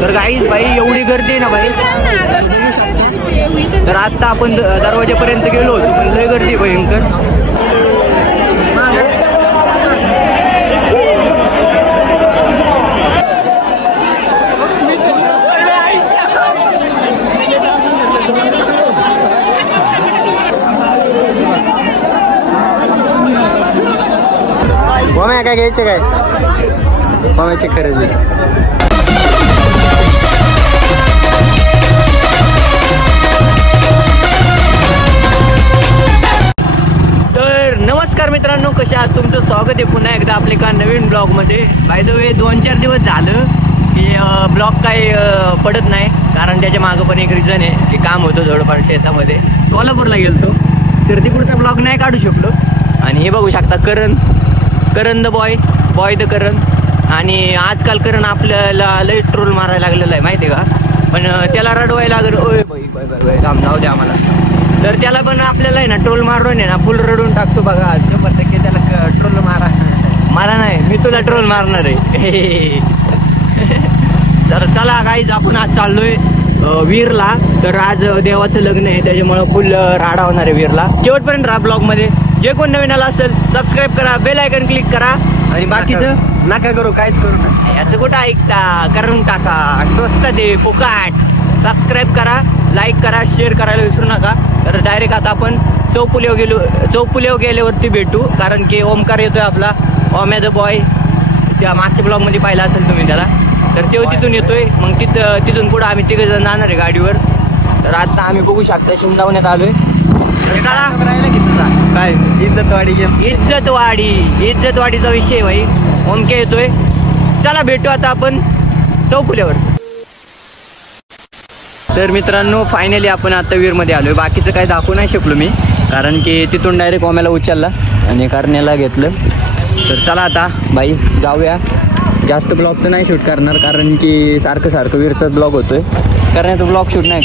तर गाईज भाई एवढी गर्दी आहे ना भाई. तर आता आपण दरवाजापर्यंत गेलो होतो पण लय गर्दी भयंकर. मम्या काय घ्यायचं काय मम्याची खरेदी. तर नमस्कार मित्रांनो, कशा आहात? तुमचं स्वागत आहे पुन्हा एकदा आपल्या एका नवीन ब्लॉगमध्ये. बाय द वे 2-4 दिवस झालं की ब्लॉग काय पडत नाही, कारण त्याच्या मागं पण एक रिझन आहे की काम होतं जवळपास शेतामध्ये. कोल्हापूरला गेलतो तर तिकडचा ब्लॉग नाही काढू शकलो. आणि हे बघू शकता करण द बॉय द करण. आणि आजकाल करण आपल्याला लय ट्रोल मारायला लागलेला आहे माहिती आहे का. पण त्याला रडवायला लागलं. ओय बाई काम जाऊ द्या आम्हाला. तर त्याला पण आपल्याला आहे ना ट्रोल मारून आहे ना फुल रडून टाकतो बघा. 100% त्याला ट्रोल मारा. मला नाही, मी तुला ट्रोल मारणार आहे. तर चला गाईज, आपण आज चाललोय वीरला. तर आज देवाचं लग्न आहे त्याच्यामुळे फुल राडा होणार आहे वीरला. शेवटपर्यंत राहा ब्लॉग मध्ये. जे कोण नवीन आला असेल सबस्क्राईब करा, बेल आयकन क्लिक करा. आणि बाकीचं नका करू, काहीच करू नका. याचं कुठं ऐकता, करून टाका. स्वस्त दे फुकाट. सबस्क्राईब करा, लाईक करा, शेअर करायला विसरू नका. तर डायरेक्ट आता आपण चौपुलेव गेल्यावरती भेटू, कारण की ओमकार येतोय आपला ओम्या द बॉय. त्या मागच्या ब्लॉगमध्ये पाहिला असेल तुम्ही त्याला. तर तो तिथून येतोय. मग तिथून पुढे आम्ही 3 जण जाणार आहे गाडीवर. तर आता आम्ही बघू शकता शिंदावण्यात आलोय. चला काय इज्जतवाडीचा विषय भाई. ओमके येतोय. चला भेटू आता आपण चौपुल्यावर. तर मित्रांनो फायनली आपण आता वीरमध्ये आलोय. बाकीचं काय दाखवू नाही शकलो मी, कारण की तिथून डायरेक्ट ओम्याला उचलला आणि करण्याला घेतलं. तर चला आता भाई जाऊया. जास्त ब्लॉग तर नाही शूट करणार, कारण की सारखं वीरचाच ब्लॉग होतोय. करण्याचा ब्लॉग शूट नाही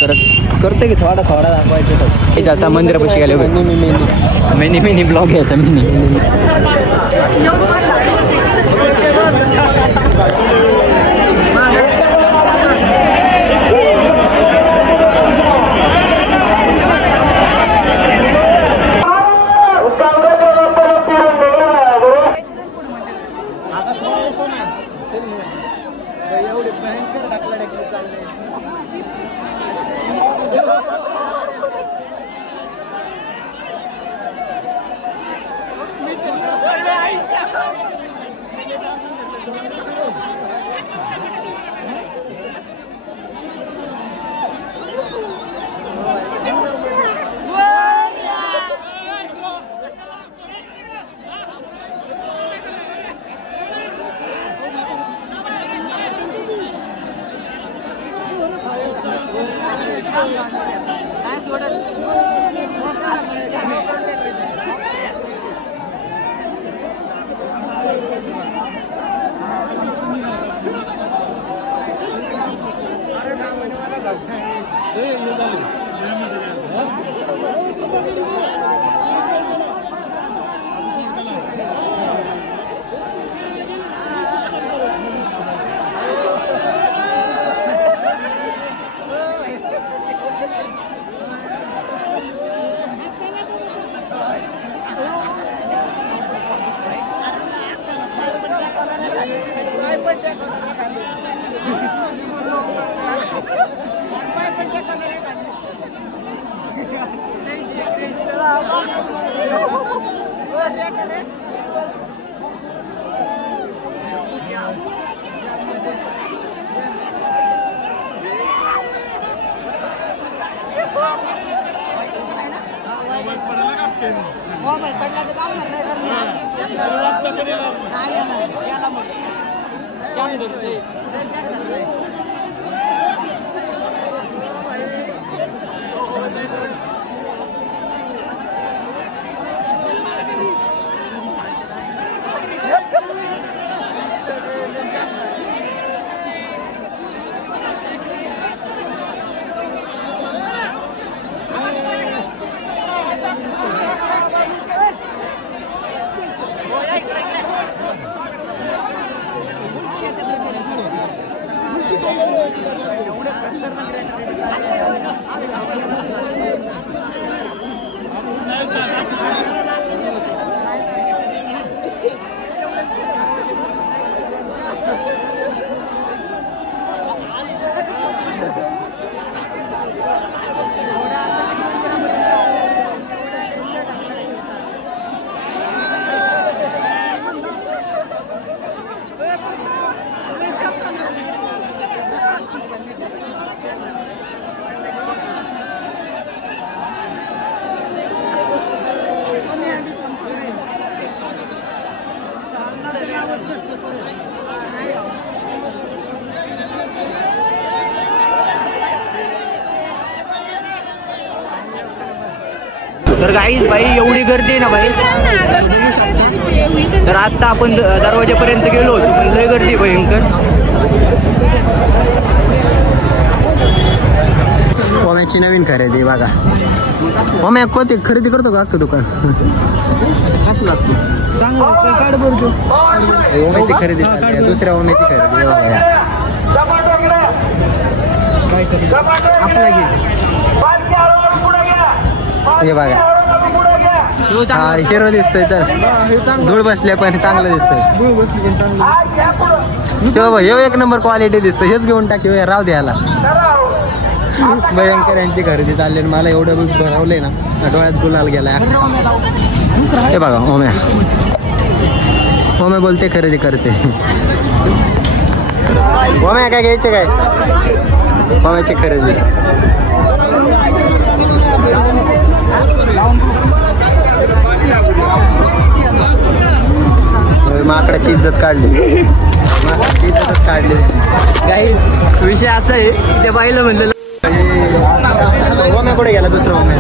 करते की थोडा दाखवायचं. आता मंदिरापाशी गेले मिनी ब्लॉग घ्यायचा मिनी. तर गाईज भाई एवढी गर्दी आहे ना भाई. तर आता आपण दरवाजापर्यंत गेलो होतो पण लय गर्दी भयंकर. ओम्याची नवीन खरेदी बघा. ओम्या कोणती खरेदी करतो का अख्खं दुकान? ओम्याची खरेदी दुसऱ्या ओम्याची खरेदी हे बघा. हा हिरो दिसतोय. चल धूळ बसल्या पण चांगलं दिसतंय. हे एक नंबर क्वालिटी दिसतो. हेच घेऊन टाकी राव द्यायला. भयंकर यांची खरेदी चालली. मला एवढं भरवलंय ना डोळ्यात गुलाल गेला. हे बघा ओम्या. ओम्या बोलते खरेदी करते. ओम्या काय घ्यायचे काय? ओम्याची खरेदी. माकडाची इज्जत काढली. माकडाची इज्जतच काढली. गाईज विषय असा आहे की त्या बाईला म्हणलं ओम्या कुठे गेला दुसरा ओम्या?